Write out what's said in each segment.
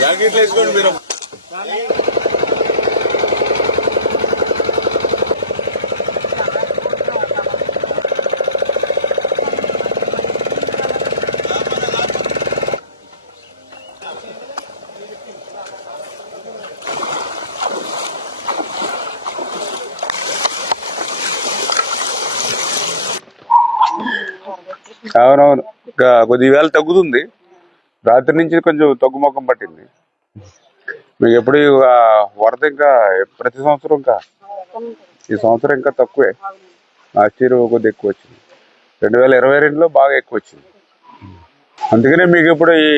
జాకెట్లు వేసుకోండి మీరు. అవునవును, కొద్ది వేళ తగ్గుతుంది. రాత్రి నుంచి కొంచెం తగ్గుముఖం పట్టింది. మీకు ఎప్పుడు వరద ఇంకా ప్రతి సంవత్సరం ఇంకా ఈ సంవత్సరం ఇంకా తక్కువే. లాస్ట్ ఇయర్ కొద్ది ఎక్కువ వచ్చింది. 2022లో బాగా ఎక్కువ వచ్చింది. అందుకనే మీకు ఇప్పుడు ఈ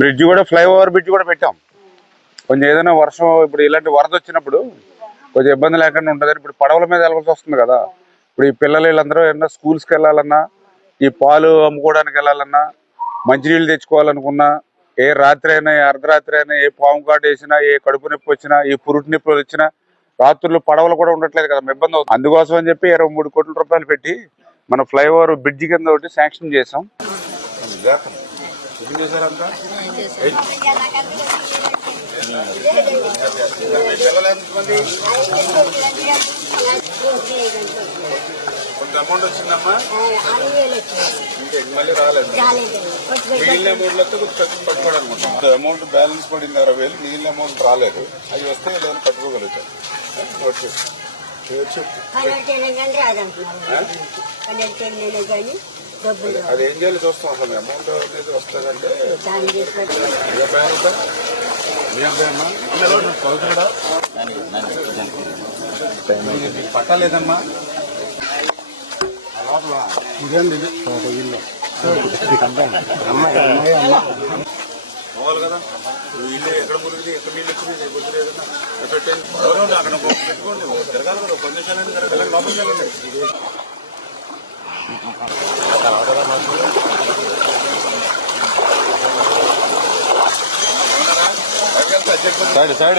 బ్రిడ్జ్ కూడా, ఫ్లైఓవర్ బ్రిడ్జ్ కూడా పెట్టాం. కొంచెం ఏదైనా వర్షం ఇప్పుడు ఇలాంటి వరద వచ్చినప్పుడు కొంచెం ఇబ్బంది లేకుండా ఉంటుందని ఇప్పుడు పడవల మీద వెళ్ళాల్సి వస్తుంది కదా. ఇప్పుడు ఈ పిల్లలు వీళ్ళందరూ ఏమన్నా స్కూల్స్కి వెళ్ళాలన్నా, ఈ పాలు అమ్ముకోవడానికి వెళ్ళాలన్నా, మంచినీళ్ళు తెచ్చుకోవాలనుకున్నా, ఏ రాత్రి అయినా ఏ అర్ధరాత్రి అయినా ఏ పాము కాటు వేసినా, ఏ కడుపు నొప్పి వచ్చినా, ఏ పురుటి నొప్పి వచ్చినా రాత్రులు పడవలు కూడా ఉండట్లేదు కదా, ఇబ్బంది అవుతుంది. అందుకోసం అని చెప్పి 23 కోట్ల రూపాయలు పెట్టి మన ఫ్లైఓవర్ బ్రిడ్జి కింద ఒకటి శాంక్షన్ చేసాం. కొంత అమౌంట్ వచ్చిందమ్మా, మళ్ళీ రాలేదు. మిగిలిన అమౌంట్లతో పట్టుకోవడానికి అమౌంట్ బ్యాలెన్స్ పడింది 60,000. మిగిలిన అమౌంట్ రాలేదు. అవి వస్తే ఏదైనా కట్టుకోగలుగుతాం. అది ఏం చేయాలి చూస్తాం. అసలు అమౌంట్ అనేది వస్తుందంటే పట్టలేదమ్మా. ఇదండి పోవాలి కదా. ఇల్లు ఎక్కడ మురిగింది, ఎక్కడ నీళ్ళు వచ్చింది కుదిరేదన్నా పెట్టండి. ఎవరు అక్కడ పెట్టుకోండి. తిరగాలి కదా, 10 నిమిషాలు తిరగాలి. లోపలికి వెళ్ళండి. సైడ్ సైడ్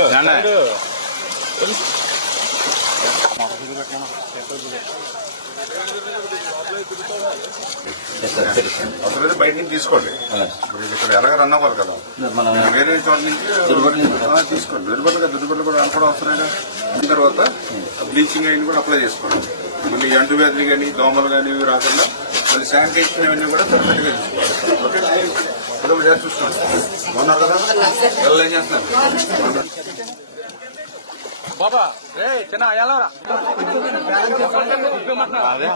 అసలు బయట నుంచి తీసుకోండి. ఇక్కడ ఎలాగ రన్ అవ్వాలి కదా, వేరే చోట నుంచి తీసుకోండి. దుర్బట్లు కూడా అనుకోవడం అవసరమే. అయిన తర్వాత బ్లీచింగ్ అయిన కూడా అప్లై చేసుకోండి. మళ్ళీ అంటు వ్యాధులు కానీ, దోమలు కానీ ఇవి రాకుండా మళ్ళీ శానిటేషన్ అవన్నీ కూడా పర్ఫెక్ట్గా తీసుకోవాలి. ఓకే, చూసుకోండి. బాగున్నారు కదా, ఎవరు ఏం చేస్తున్నారు బాబా? చిన్న అదే